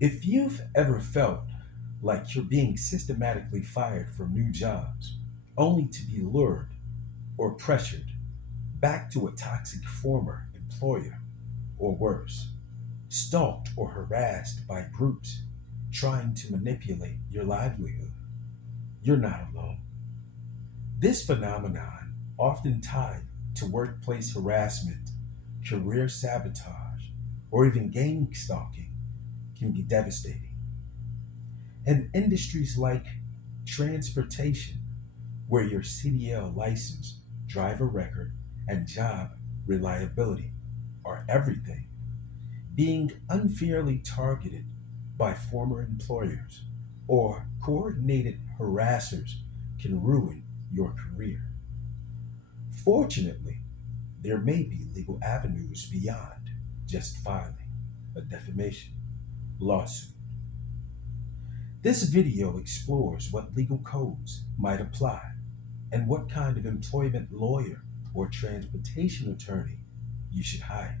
If you've ever felt like you're being systematically fired from new jobs, only to be lured or pressured back to a toxic former employer, or worse, stalked or harassed by groups trying to manipulate your livelihood, you're not alone. This phenomenon, often tied to workplace harassment, career sabotage, or even gang stalking, can be devastating. And industries like transportation, where your CDL license, driver record, and job reliability are everything, being unfairly targeted by former employers or coordinated harassers can ruin your career. Fortunately, there may be legal avenues beyond just filing a defamation lawsuit. This video explores what legal codes might apply and what kind of employment lawyer or transportation attorney you should hire.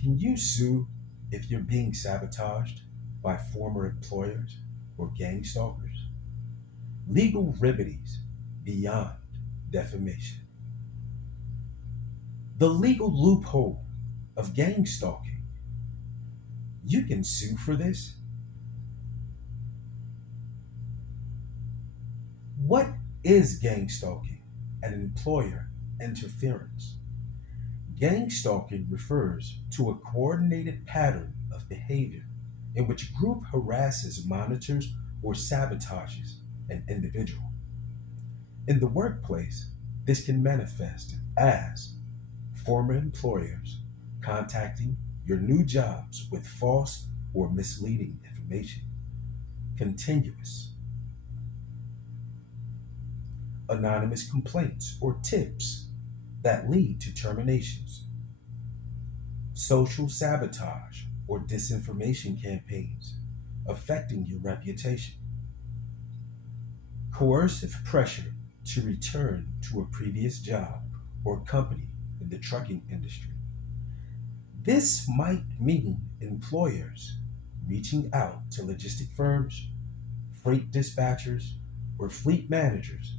Can you sue if you're being sabotaged by former employers or gang stalkers? Legal remedies beyond defamation. The legal loophole of gang stalking. You can sue for this. What is gang stalking and employer interference? Gang stalking refers to a coordinated pattern of behavior in which a group harasses, monitors, or sabotages an individual. In the workplace, this can manifest as former employers contacting your new jobs with false or misleading information, continuous, anonymous complaints or tips that lead to terminations, social sabotage or disinformation campaigns affecting your reputation, coercive pressure to return to a previous job or company in the trucking industry. This might mean employers reaching out to logistic firms, freight dispatchers, or fleet managers,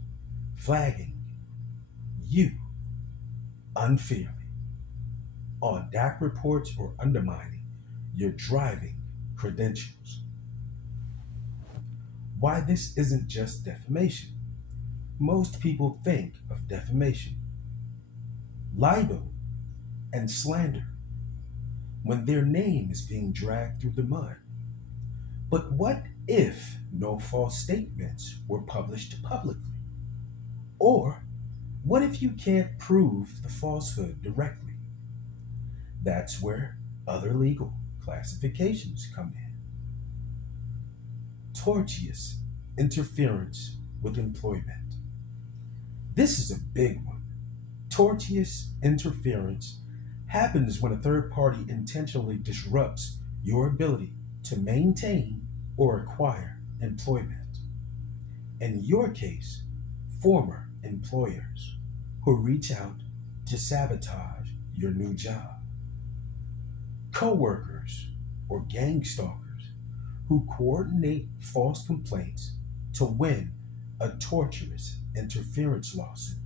flagging you unfairly on DAC reports or undermining your driving credentials. Why this isn't just defamation? Most people think of defamation, libel, and slander when their name is being dragged through the mud. But what if no false statements were published publicly? Or what if you can't prove the falsehood directly? That's where other legal classifications come in. Tortious interference with employment. This is a big one. Tortious interference happens when a third party intentionally disrupts your ability to maintain or acquire employment. In your case, former employers who reach out to sabotage your new job, coworkers or gang stalkers who coordinate false complaints to win a torturous interference lawsuit.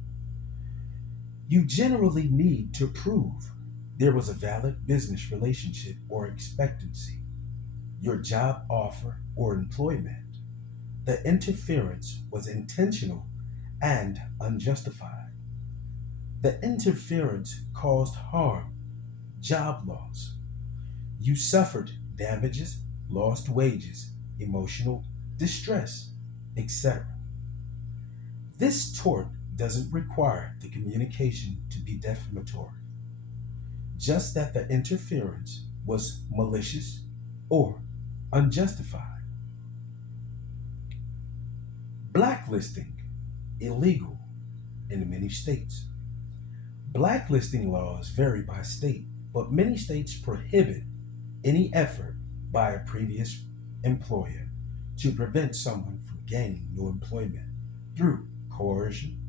You generally need to prove there was a valid business relationship or expectancy, your job offer or employment. The interference was intentional and unjustified. The interference caused harm, job loss. You suffered damages, lost wages, emotional distress, etc. This tort doesn't require the communication to be defamatory, just that the interference was malicious or unjustified. Blacklisting, illegal in many states. Blacklisting laws vary by state, but many states prohibit any effort by a previous employer to prevent someone from gaining new employment through coercion,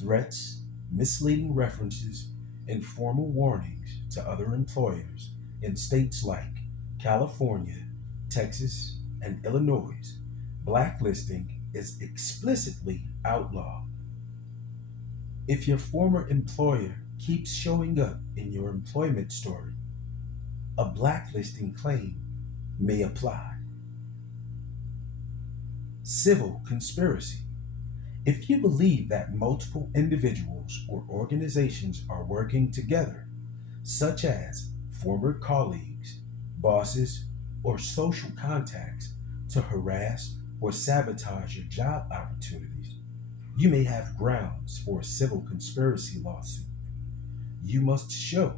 threats, misleading references, and formal warnings to other employers In states like California, Texas, and Illinois, blacklisting is explicitly outlawed. If your former employer keeps showing up in your employment story, a blacklisting claim may apply. Civil conspiracy. If you believe that multiple individuals or organizations are working together, such as former colleagues, bosses, or social contacts, to harass or sabotage your job opportunities, you may have grounds for a civil conspiracy lawsuit. You must show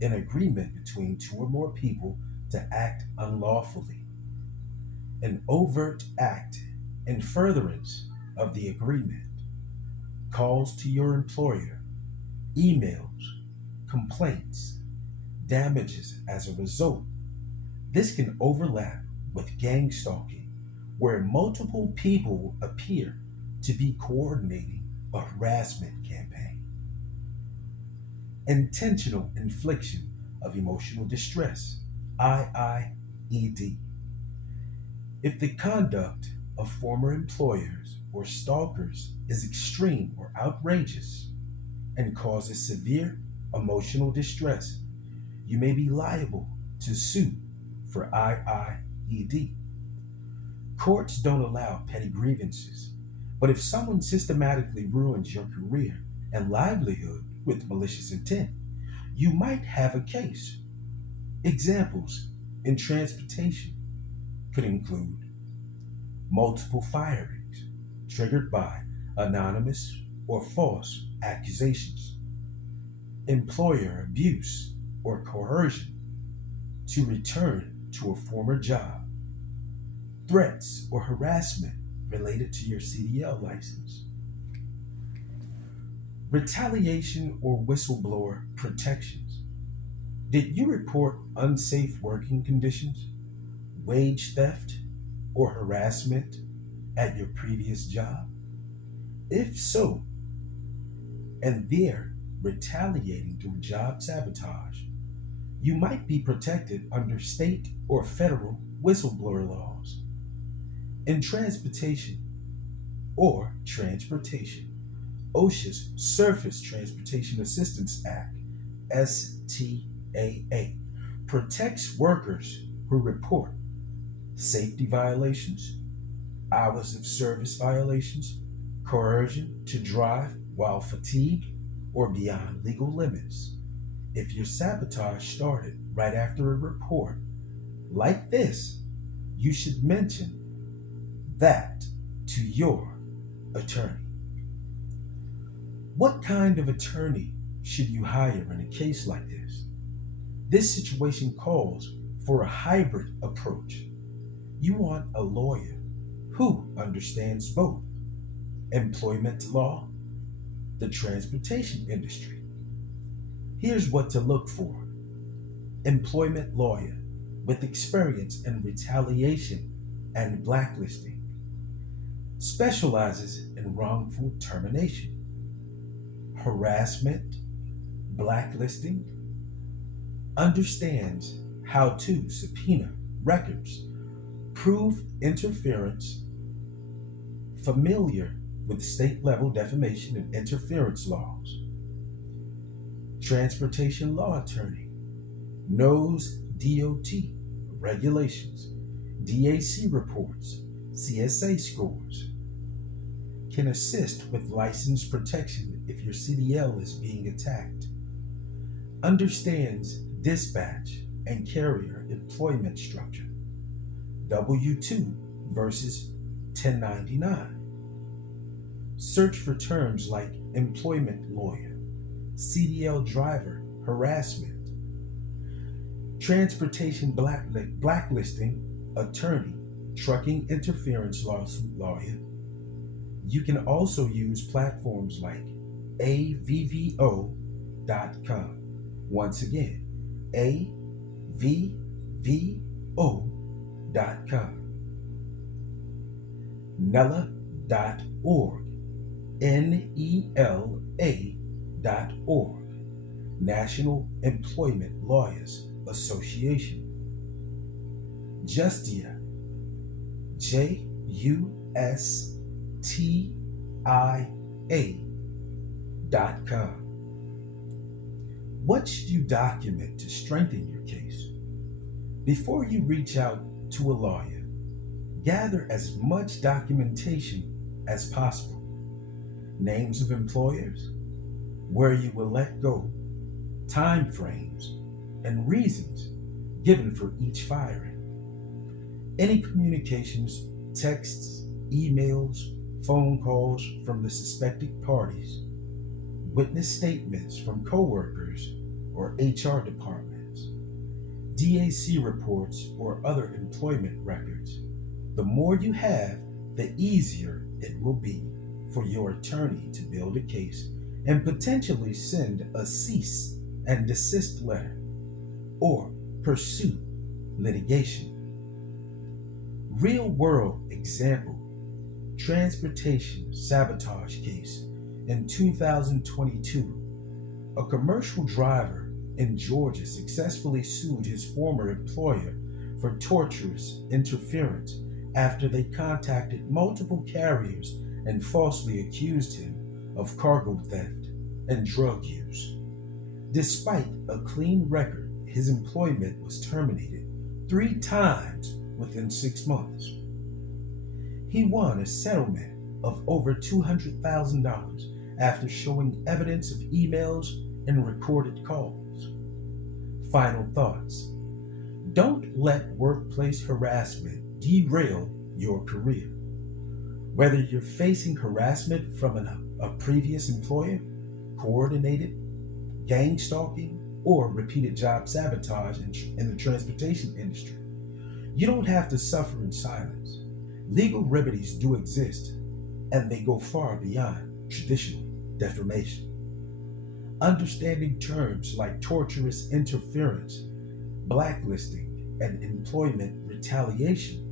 an agreement between two or more people to act unlawfully, an overt act in furtherance of the agreement, calls to your employer, emails, complaints, damages as a result. This can overlap with gang stalking, where multiple people appear to be coordinating a harassment campaign. Intentional infliction of emotional distress, IIED. If the conduct of former employers or stalkers is extreme or outrageous and causes severe emotional distress, you may be liable to sue for IIED. Courts don't allow petty grievances, but if someone systematically ruins your career and livelihood with malicious intent, you might have a case. Examples in transportation could include multiple firings triggered by anonymous or false accusations, employer abuse or coercion to return to a former job, threats or harassment related to your CDL license, retaliation or whistleblower protections. Did you report unsafe working conditions, wage theft, or harassment at your previous job? If so, and they're retaliating through job sabotage, you might be protected under state or federal whistleblower laws. In transportation, OSHA's Surface Transportation Assistance Act, STAA, protects workers who report safety violations, hours of service violations, coercion to drive while fatigued or beyond legal limits. If your sabotage started right after a report like this, you should mention that to your attorney. What kind of attorney should you hire in a case like this? This situation calls for a hybrid approach. You want a lawyer who understands both employment law, the transportation industry. Here's what to look for: employment lawyer with experience in retaliation and blacklisting, specializes in wrongful termination, harassment, blacklisting, understands how to subpoena records, prove interference, familiar with state level defamation and interference laws. Transportation law attorney knows DOT regulations, DAC reports, CSA scores, can assist with license protection if your CDL is being attacked, understands dispatch and carrier employment structure, W-2 versus 1099. Search for terms like employment lawyer, CDL driver, harassment, transportation blacklisting attorney, trucking interference lawsuit lawyer. You can also use platforms like avvo.com. Once again, avvo.com. Nela.org, NELA.org, National Employment Lawyers Association. Justia, JUSTIA.com. What should you document to strengthen your case? Before you reach out to a lawyer, gather as much documentation as possible. Names of employers, where you will let go, time frames, and reasons given for each firing. Any communications, texts, emails, phone calls from the suspected parties, witness statements from coworkers or HR departments, DAC reports or other employment records. The more you have, the easier it will be for your attorney to build a case and potentially send a cease and desist letter or pursue litigation. Real world example: transportation sabotage case in 2022. A commercial driver in Georgia successfully sued his former employer for torturous interference after they contacted multiple carriers and falsely accused him of cargo theft and drug use. Despite a clean record, his employment was terminated 3 times within 6 months. He won a settlement of over $200,000 after showing evidence of emails and recorded calls. Final thoughts: don't let workplace harassment derail your career. Whether you're facing harassment from a previous employer, coordinated gang stalking, or repeated job sabotage in the transportation industry, you don't have to suffer in silence. Legal remedies do exist, and they go far beyond traditional defamation. Understanding terms like torturous interference, blacklisting, and employment retaliation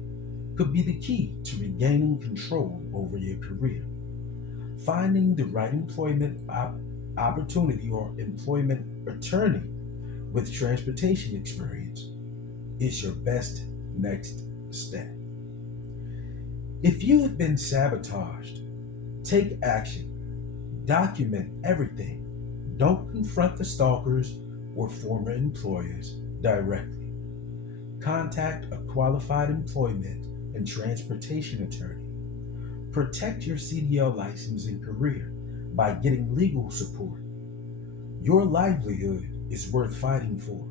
could be the key to regaining control over your career. Finding the right employment opportunity or employment attorney with transportation experience is your best next step. If you have been sabotaged, take action. Document everything. Don't confront the stalkers or former employers directly. Contact a qualified employment and transportation attorney. Protect your CDL license and career by getting legal support. Your livelihood is worth fighting for.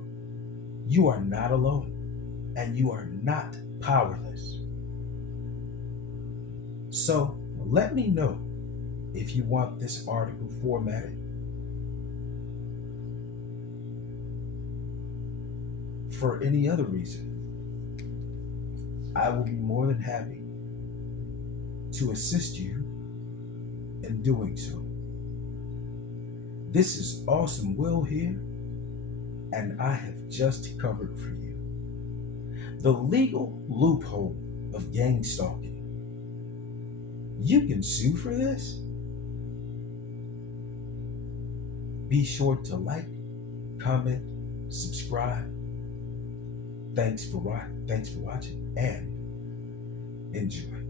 You are not alone, and you are not powerless. So let me know if you want this article formatted. For any other reason, I will be more than happy to assist you in doing so. This is Awesome Will here, and I have just covered for you the legal loophole of gang stalking. You can sue for this? Be sure to like, comment, subscribe. Thanks for watching and enjoy.